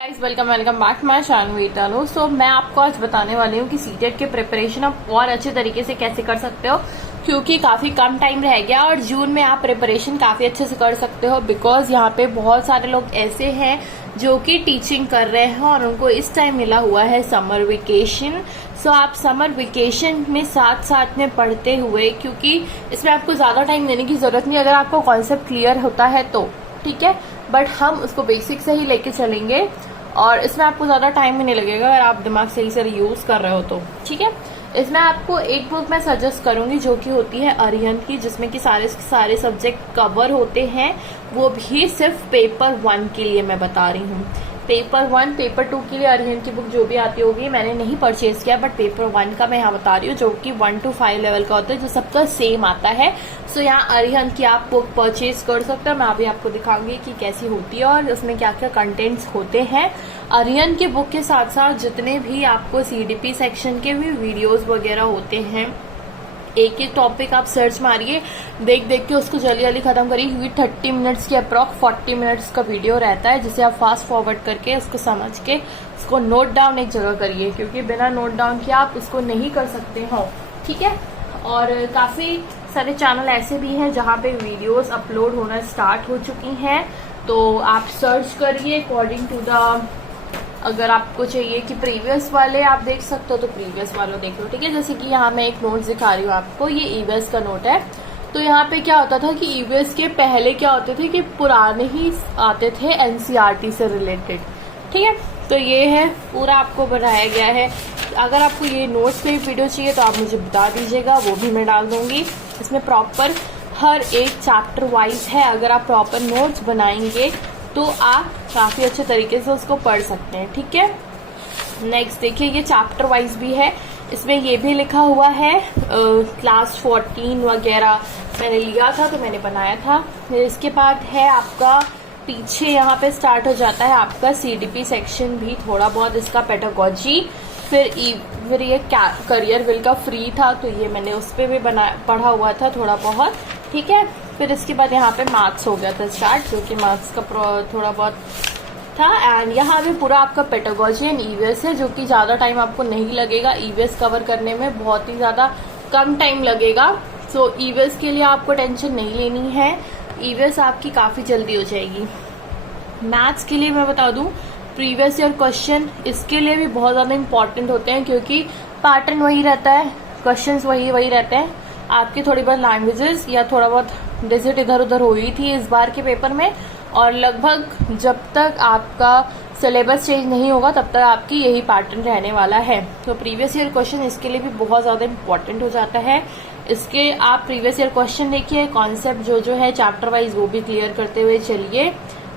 Guys welcome back my channel Tanu. So मैं आपको आज बताने वाली हूँ कि सीटेट के प्रिपरेशन आप और अच्छे तरीके से कैसे कर सकते हो, क्योंकि काफी कम टाइम रह गया और जून में आप प्रिपरेशन काफी अच्छे से कर सकते हो। बिकॉज यहाँ पे बहुत सारे लोग ऐसे हैं जो कि टीचिंग कर रहे हैं और उनको इस टाइम मिला हुआ है समर वेकेशन। सो आप समर वेकेशन में साथ साथ में पढ़ते हुए, क्योंकि इसमें आपको ज्यादा टाइम देने की जरूरत नहीं अगर आपको कॉन्सेप्ट क्लियर होता है तो, ठीक है। बट हम उसको बेसिक से ही लेके चलेंगे और इसमें आपको ज्यादा टाइम भी नहीं लगेगा अगर आप दिमाग सही से यूज कर रहे हो तो, ठीक है। इसमें आपको एक बुक मैं सजेस्ट करूंगी जो कि होती है अरिहंत की, जिसमें कि सारे सब्जेक्ट कवर होते हैं, वो भी सिर्फ पेपर 1 के लिए मैं बता रही हूँ। पेपर 1 पेपर 2 के लिए अरिहंत की बुक जो भी आती होगी मैंने नहीं परचेज किया, बट पेपर 1 का मैं यहाँ बता रही हूँ जो कि 1 to 5 लेवल का होता है, जो सबका सेम आता है। सो यहाँ अरिहंत की आप बुक परचेज कर सकते हो। मैं अभी आपको दिखाऊंगी कि कैसी होती है और उसमें क्या क्या कंटेंट्स होते हैं। अरिहंत की बुक के साथ साथ जितने भी आपको सीडीपी सेक्शन के भी वीडियोस वगैरह होते हैं, एक एक टॉपिक आप सर्च मारिए, देख देख के उसको जल्दी जल्दी खत्म करिए, क्योंकि 30 मिनट्स के अप्रॉक्स 40 मिनट्स का वीडियो रहता है, जिसे आप फास्ट फॉरवर्ड करके उसको समझ के उसको नोट डाउन एक जगह करिए, क्योंकि बिना नोट डाउन के आप उसको नहीं कर सकते हो, ठीक है। और काफी सारे चैनल ऐसे भी हैं जहाँ पे वीडियोस अपलोड होना स्टार्ट हो चुकी हैं, तो आप सर्च करिए अकॉर्डिंग टू द, अगर आपको चाहिए कि प्रीवियस वाले आप देख सकते हो तो प्रीवियस वालों देख लो, ठीक है। जैसे कि यहाँ मैं एक नोट दिखा रही हूँ आपको, ये ईवीएस का नोट है। तो यहाँ पे क्या होता था कि ईवीएस के पहले क्या होते थे कि पुराने ही आते थे एनसीईआरटी से रिलेटेड, ठीक है। तो ये है पूरा आपको बनाया गया है। अगर आपको ये नोट्स पे वीडियो चाहिए तो आप मुझे बता दीजिएगा, वो भी मैं डाल दूंगी। इसमें प्रॉपर हर एक चैप्टर वाइज है। अगर आप प्रॉपर नोट्स बनाएंगे तो आप काफी अच्छे तरीके से उसको पढ़ सकते हैं, ठीक है। नेक्स्ट देखिए, ये चैप्टर वाइज भी है। इसमें ये भी लिखा हुआ है क्लास 14 वगैरह मैंने लिया था तो मैंने बनाया था। इसके बाद है आपका पीछे यहाँ पे स्टार्ट हो जाता है आपका सीडीपी सेक्शन भी, थोड़ा बहुत इसका पेडागोजी। फिर ये करियर विल का फ्री था तो ये मैंने उस पर भी पढ़ा हुआ था थोड़ा बहुत, ठीक है। फिर इसके बाद यहाँ पे मैथ्स हो गया था स्टार्ट, जो कि मैथ्स का थोड़ा बहुत था। एंड यहाँ भी पूरा आपका पेडागोजी एंड ईवीएस है, जो कि ज्यादा टाइम आपको नहीं लगेगा। ईवीएस कवर करने में बहुत ही ज्यादा कम टाइम लगेगा। सो ईवीएस के लिए आपको टेंशन नहीं लेनी है, ईवीएस आपकी काफी जल्दी हो जाएगी। मैथ्स के लिए मैं बता दूं, प्रीवियस ईयर क्वेश्चन इसके लिए भी बहुत ज्यादा इंपॉर्टेंट होते हैं, क्योंकि पैटर्न वही रहता है, क्वेश्चंस वही रहते हैं। आपकी थोड़ी बहुत लैंग्वेजेस या थोड़ा बहुत डिजिट इधर उधर हुई थी इस बार के पेपर में, और लगभग जब तक आपका सिलेबस चेंज नहीं होगा तब तक आपकी यही पैटर्न रहने वाला है। तो प्रीवियस ईयर क्वेश्चन इसके लिए भी बहुत ज्यादा इंपॉर्टेंट हो जाता है। इसके आप प्रीवियस ईयर क्वेश्चन देखिए, कॉन्सेप्ट जो है चैप्टर वाइज वो भी क्लियर करते हुए चलिए,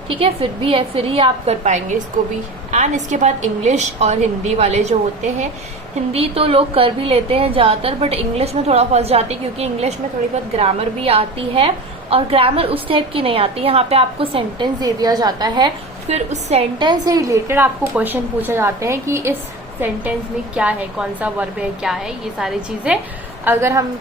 ठीक है। फिर ही आप कर पाएंगे इसको भी। एंड इसके बाद इंग्लिश और हिंदी वाले जो होते हैं, हिंदी तो लोग कर भी लेते हैं ज्यादातर, बट इंग्लिश में थोड़ा फंस जाती है, क्योंकि इंग्लिश में थोड़ी बहुत ग्रामर भी आती है और ग्रामर उस टाइप की नहीं आती। यहाँ पे आपको सेंटेंस दे दिया जाता है, फिर उस सेंटेंस से रिलेटेड आपको क्वेश्चन पूछे जाते हैं कि इस सेंटेंस में क्या है, कौन सा वर्ब है, क्या है, ये सारी चीजें अगर हम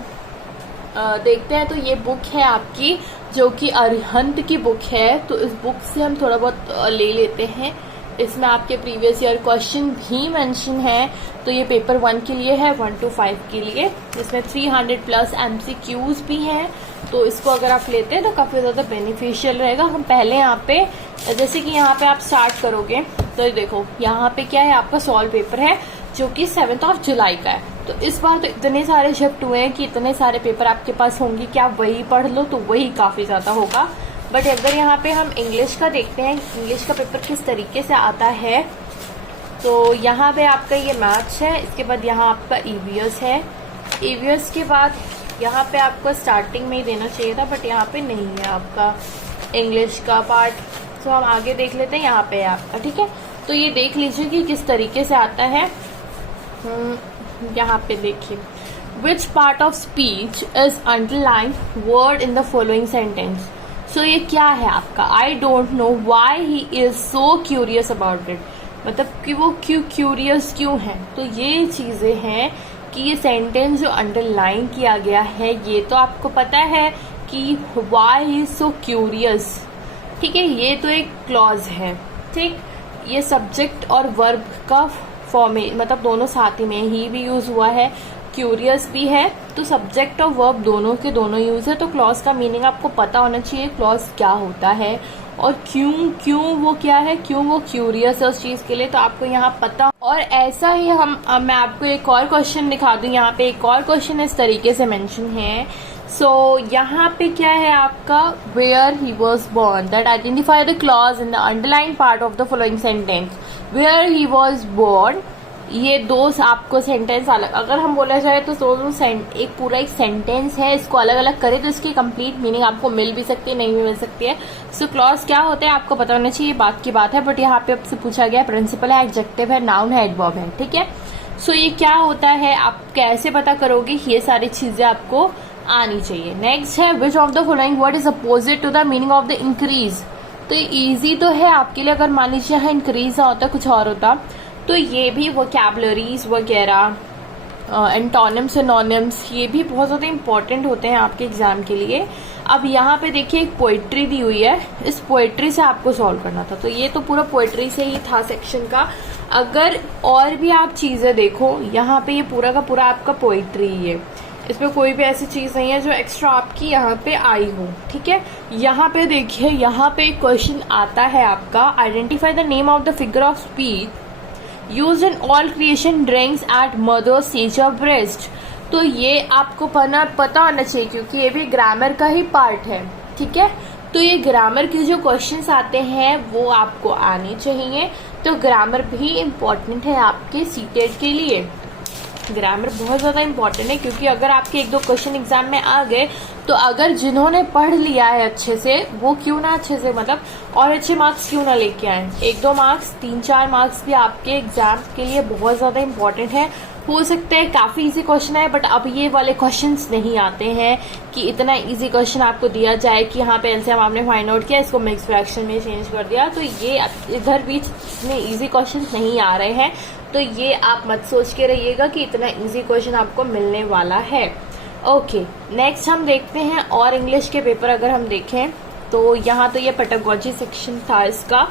देखते हैं तो ये बुक है आपकी, जो कि अरिहंत की बुक है। तो इस बुक से हम थोड़ा बहुत ले लेते हैं। इसमें आपके प्रीवियस ईयर क्वेश्चन भी मेंशन है। तो ये पेपर 1 के लिए है, 1 to 5 के लिए। इसमें 300+ MCQs भी हैं, तो इसको अगर आप लेते हैं तो काफी ज्यादा बेनिफिशियल रहेगा। हम पहले यहाँ पे, जैसे कि यहाँ पे आप स्टार्ट करोगे तो देखो यहाँ पे क्या है, आपका सॉल्व पेपर है जो कि 7 जुलाई का है। तो इस बार तो इतने सारे शिफ्ट हुए हैं कि इतने सारे पेपर आपके पास होंगे कि आप वही पढ़ लो तो वही काफी ज्यादा होगा। बट अगर यहाँ पे हम इंग्लिश का देखते हैं, इंग्लिश का पेपर किस तरीके से आता है, तो यहाँ पे आपका ये मैथ्स है, इसके बाद यहाँ आपका ईवीएस है, ईवीएस के बाद यहाँ पे आपको स्टार्टिंग में ही देना चाहिए था, बट यहाँ पे नहीं है आपका इंग्लिश का पार्ट। तो हम आगे देख लेते हैं, यहाँ पे है आपका, ठीक है। तो ये देख लीजिए कि किस तरीके से आता है। यहाँ पे देखिए, which part of speech is underline word in the following sentence. So ये क्या है आपका, I don't know why he is so curious about it, मतलब कि वो क्यूरियस क्यों है। तो ये चीजें हैं कि ये सेंटेंस जो अंडरलाइन किया गया है, ये तो आपको पता है कि Y he is so curious, ठीक है। ये तो एक क्लॉज है, ठीक। ये सब्जेक्ट और वर्ब का फॉर्म है, मतलब दोनों साथ ही में, ही भी यूज हुआ है, क्यूरियस भी है, तो सब्जेक्ट और वर्ब दोनों के दोनों यूज है। तो क्लॉज का मीनिंग आपको पता होना चाहिए, क्लॉज क्या होता है और क्यों वो क्या है, क्यों वो क्यूरियस है उस चीज के लिए, तो आपको यहाँ पता। और ऐसा ही मैं आपको एक और क्वेश्चन दिखा दूं, यहाँ पे एक और क्वेश्चन इस तरीके से मेंशन है। सो यहाँ पे क्या है आपका, where he was born, that identify the clause in the underline part of the following sentence. Where he was born, ये दो आपको सेंटेंस अलग, अगर हम बोला जाए तो दोनों एक पूरा एक सेंटेंस है, इसको अलग अलग करें तो इसकी कंप्लीट मीनिंग आपको मिल भी सकती है, नहीं भी मिल सकती है। सो क्लॉज क्या होते हैं आपको पता होना चाहिए, बात की बात है, बट यहाँ पे आपसे पूछा गया प्रिंसिपल है, एडजेक्टिव है, नाउन है, एडवर्ब है, ठीक है। सो ये क्या होता है, आप कैसे पता करोगे, ये सारी चीजें आपको आनी चाहिए। नेक्स्ट है, which of the following word is opposite to the meaning of the increase. तो ये इजी तो है आपके लिए, अगर मान लीजिए यहाँ इंक्रीज ना होता कुछ और होता, तो ये भी वोकैबुलरीज वगैरह, एंटोनिम्स, सिनोनिम्स, ये भी बहुत ज़्यादा इंपॉर्टेंट होते हैं आपके एग्जाम के लिए। अब यहाँ पे देखिए एक पोइट्री दी हुई है, इस पोइट्री से आपको सॉल्व करना था, तो ये तो पूरा पोइट्री से ही था सेक्शन का। अगर और भी आप चीज़ें देखो, यहाँ पे ये पूरा का पूरा आपका पोइट्री ही है, इसमें कोई भी ऐसी चीज नहीं है जो एक्स्ट्रा आपकी यहाँ पे आई हो, ठीक है। यहाँ पे देखिए, यहाँ पे एक क्वेश्चन आता है आपका, identify the name of the figure of speech used in all creation drinks at mother's teacher breast. तो ये आपको पता होना चाहिए, क्योंकि ये भी ग्रामर का ही पार्ट है, ठीक है। तो ये ग्रामर के जो क्वेश्चंस आते हैं वो आपको आने चाहिए, तो ग्रामर भी इम्पोर्टेंट है आपके सीटेट के लिए। ग्रामर बहुत ज्यादा इंपॉर्टेंट है, क्योंकि अगर आपके एक दो क्वेश्चन एग्जाम में आ गए, तो अगर जिन्होंने पढ़ लिया है अच्छे से, वो क्यों ना अच्छे से, मतलब और अच्छे मार्क्स क्यों ना लेके आए, एक दो मार्क्स, 3-4 मार्क्स भी आपके एग्जाम के लिए बहुत ज्यादा इंपॉर्टेंट है। हो सकता है काफी इजी क्वेश्चन है, बट अब ये वाले क्वेश्चंस नहीं आते हैं कि इतना इजी क्वेश्चन आपको दिया जाए कि यहाँ पे एलसीएम आपने फाइंड आउट किया, इसको मिक्स फ्रैक्शन में चेंज कर दिया, तो ये इधर भी इतने इजी क्वेश्चन नहीं आ रहे हैं। तो ये आप मत सोच के रहिएगा कि इतना इजी क्वेश्चन आपको मिलने वाला है। ओके, नेक्स्ट हम देखते हैं, और इंग्लिश के पेपर अगर हम देखें तो यहाँ तो ये पेडागोजी सेक्शन था इसका।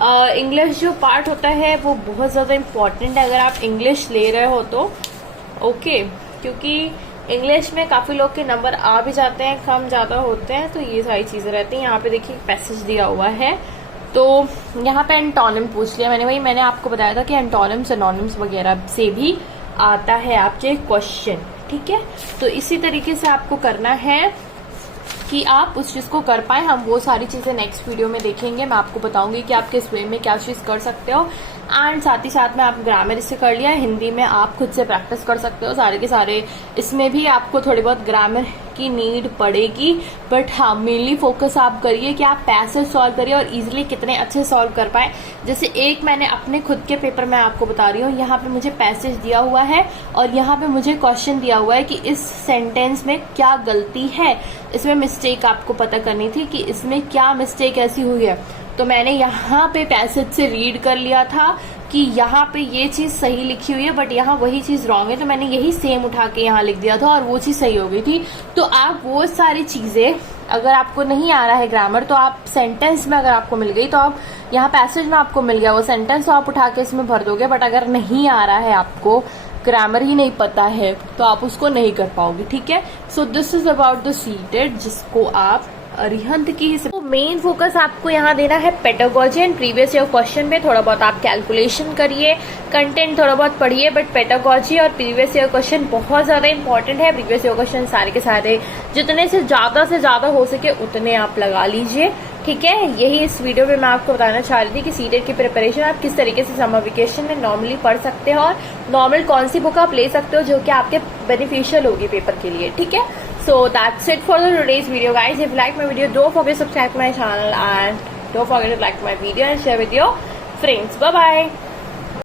इंग्लिश जो पार्ट होता है वो बहुत ज़्यादा इम्पॉर्टेंट है अगर आप इंग्लिश ले रहे हो तो, ओके, क्योंकि इंग्लिश में काफ़ी लोग के नंबर आ भी जाते हैं, कम ज़्यादा होते हैं, तो ये सारी चीज़ें रहती हैं। यहाँ पे देखिए पैसेज दिया हुआ है, तो यहाँ पे एंटोनिम पूछ लिया मैंने, वही मैंने आपको बताया था कि एंटोनिम, सिनोनिम्स वगैरह से भी आता है आपके क्वेश्चन, ठीक है। तो इसी तरीके से आपको करना है कि आप उस चीज को कर पाए। हम वो सारी चीजें नेक्स्ट वीडियो में देखेंगे, मैं आपको बताऊंगी कि आप किस वे में क्या चीज कर सकते हो, एंड साथ ही साथ में आप ग्रामर इससे कर लिया, हिंदी में आप खुद से प्रैक्टिस कर सकते हो सारे के सारे। इसमें भी आपको थोड़ी बहुत ग्रामर की नीड पड़ेगी, बट हाँ मेनली फोकस आप करिए कि आप पैसेज सॉल्व करिए और इजीली कितने अच्छे सॉल्व कर पाए। जैसे एक मैंने अपने खुद के पेपर में आपको बता रही हूँ, यहाँ पे मुझे पैसेज दिया हुआ है और यहाँ पे मुझे क्वेश्चन दिया हुआ है कि इस सेंटेंस में क्या गलती है, इसमें मिस्टेक आपको पता करनी थी कि इसमें क्या मिस्टेक ऐसी हुई है। तो मैंने यहाँ पे पैसेज से रीड कर लिया था कि यहाँ पे ये चीज सही लिखी हुई है, बट यहाँ वही चीज रॉन्ग है, तो मैंने यही सेम उठा के यहाँ लिख दिया था और वो चीज सही हो गई थी। तो आप वो सारी चीजें, अगर आपको नहीं आ रहा है ग्रामर, तो आप सेंटेंस में अगर आपको मिल गई तो आप यहाँ पैसेज में आपको मिल गया वो सेंटेंस, तो आप उठा के इसमें भर दोगे। बट अगर नहीं आ रहा है, आपको ग्रामर ही नहीं पता है, तो आप उसको नहीं कर पाओगे, ठीक है। So this is about the seated, जिसको आप अरिहंत की तो मेन फोकस आपको यहाँ देना है pedagogy and previous year question में। थोड़ा बहुत आप कैलकुलेशन करिए, कंटेंट थोड़ा बहुत पढ़िए, बट पेडागोजी और प्रीवियस ईयर क्वेश्चन बहुत ज्यादा इंपॉर्टेंट है। प्रीवियस ईयर क्वेश्चन सारे के सारे जितने से ज्यादा हो सके उतने आप लगा लीजिए, ठीक है। यही इस वीडियो में मैं आपको बताना चाह रही थी कि सीटेट की प्रिपरेशन आप किस तरीके से समर वेकेशन में नॉर्मली पढ़ सकते हो, और नॉर्मल कौन सी बुक आप ले सकते हो जो कि आपके बेनिफिशियल होगी पेपर के लिए, ठीक है। So that's it for the today's video, guys. If you like my video, don't forget to subscribe to my channel and don't forget to like my video and share with your friends. Bye bye.